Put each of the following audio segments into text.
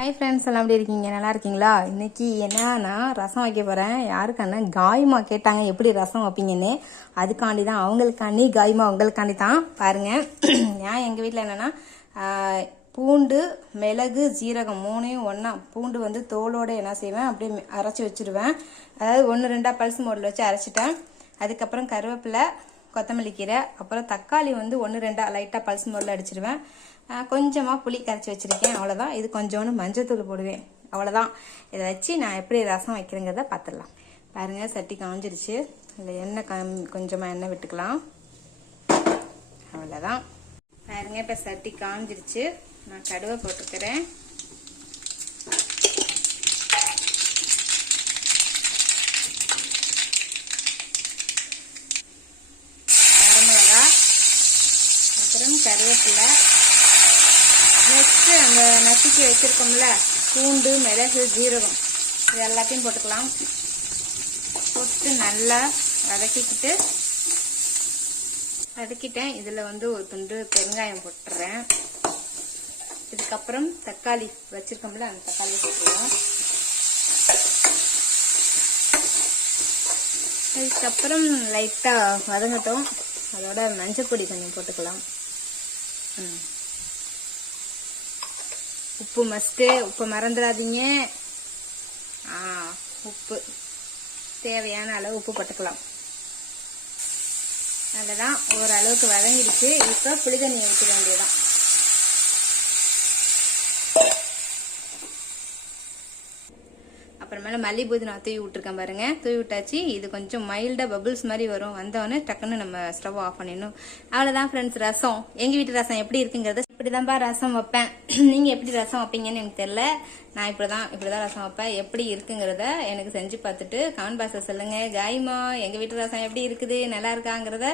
Hi friends எல்லாம் எப்படி இருக்கீங்க? நல்லா இருக்கீங்களா? இன்னைக்கு என்னன்னா ரசம் வைக்க போகிறேன் யாருக்கான காய்மா கேட்டாங்க. எப்படி ரசம் வைப்பீங்கன்னு. அதுக்காண்டி தான் அவங்களுக்காண்டி காய்மா உங்களுக்காண்டி தான் பாருங்கள் நான் எங்கள் வீட்டில் என்னென்னா பூண்டு மிளகு ஜீரகம் மூணையும் ஒன்றா பூண்டு வந்து தோலோடு என்ன செய்வேன் அப்படியே அரைச்சி வச்சிருவேன். அதாவது ஒன்று ரெண்டாக பல்ஸ் மோடில் வச்சு அரைச்சிட்டேன். அதுக்கப்புறம் கருவேப்பிலை கொத்தமல்லி கீரை அப்புறம் தக்காளி வந்து ஒன்று ரெண்டாக லைட்டாக பல்ஸ் மோடில் அடிச்சிருவேன். கொஞ்சமாக புளி கரைச்சி வச்சுருக்கேன். அவ்வளோதான் இது கொஞ்சோண்டு மஞ்சத்தூள் போடுவேன். அவ்வளோதான் இதை வச்சு நான் எப்படி ரசம் வைக்கிறேங்கிறத பார்த்துடலாம். பாருங்கள் சட்டி காஞ்சிருச்சு. இல்லை எண்ணெய் கம் கொஞ்சமாக எண்ணெய் விட்டுக்கலாம். அவ்வளோதான் பாருங்க இப்போ சட்டி காஞ்சிருச்சு. நான் கடுவை போட்டுக்கிறேன். அப்புறம் கருவேப்பிலை. நெக்ஸ்ட்டு அந்த நசுக்கி வச்சுருக்கோம்ல பூண்டு மிளகு ஜீரகம். இது எல்லாத்தையும் போட்டுக்கலாம். போட்டு நல்லா வதக்கிக்கிட்டு வதக்கிட்டேன். இதில் வந்து ஒரு துண்டு பெருங்காயம் போட்டுறேன். இதுக்கப்புறம் தக்காளி வச்சுருக்கோம்ல அந்த தக்காளி போட்டுருவோம் அதுக்கப்புறம் லைட்டாக வதங்கட்டும். அதோட மஞ்சப்பொடி கொஞ்சம் போட்டுக்கலாம். ம். உப்பு மஸ்ட்டு உப்பு மறந்துடாதீங்க. ஆ உப்பு. தேவையான அளவு உப்பு போட்டுக்கலாம். அதுதான் ஓரளவுக்கு வதங்கிடுச்சு. இப்போ புளிதண்ணி ஊற்றிட வேண்டியதான் அப்புறமேல மல்லி புதினா தூவி விட்டுருக்கேன் பாருங்க. தூவி விட்டாச்சு. இது கொஞ்சம் மைல்டா பபுள்ஸ் மாதிரி வரும். வந்தவொடனே டக்குன்னு நம்ம ஸ்டவ் ஆஃப் பண்ணிடணும். அவ்வளவுதான் ஃப்ரெண்ட்ஸ் ரசம். எங்க வீட்டு ரசம் எப்படி இருக்குங்கிறத இப்படிதான்ப்பா ரசம் வைப்பேன். நீங்க எப்படி ரசம் வைப்பீங்கன்னு எனக்கு தெரியல. நான் இப்படிதான் இப்படிதான் ரசம் வைப்பேன். எப்படி இருக்குங்கிறத எனக்கு செஞ்சு பார்த்துட்டு கமெண்ட் பாக்ஸில் சொல்லுங்க. காய்மா எங்க வீட்டு ரசம் எப்படி இருக்குது நல்லா இருக்காங்கிறத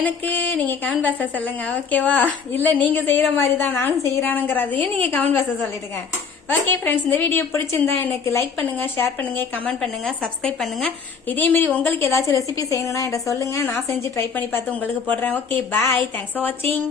எனக்கு நீங்க கமெண்ட் பாக்ஸில் சொல்லுங்க. ஓகேவா இல்ல நீங்க செய்யற மாதிரி தான் நானும் செய்யறானுங்கிறதையும் நீங்க கமெண்ட் பாக்ஸில் சொல்லிடுங்க. ஓகே ஃப்ரெண்ட்ஸ் இந்த வீடியோ பிடிச்சிருந்தா எனக்கு லைக் பண்ணுங்க ஷேர் பண்ணுங்க கமெண்ட் பண்ணுங்க சப்ஸ்கிரைப் பண்ணுங்க. இதே மாதிரி உங்களுக்கு ஏதாச்சும் ரெசிபி செய்யணும்னா என்கிட்ட சொல்லுங்க. நான் செஞ்சு ட்ரை பண்ணி பார்த்து உங்களுக்கு போடுறேன். ஓகே பாய் தேங்க்ஸ் ஃபார் வாட்சிங்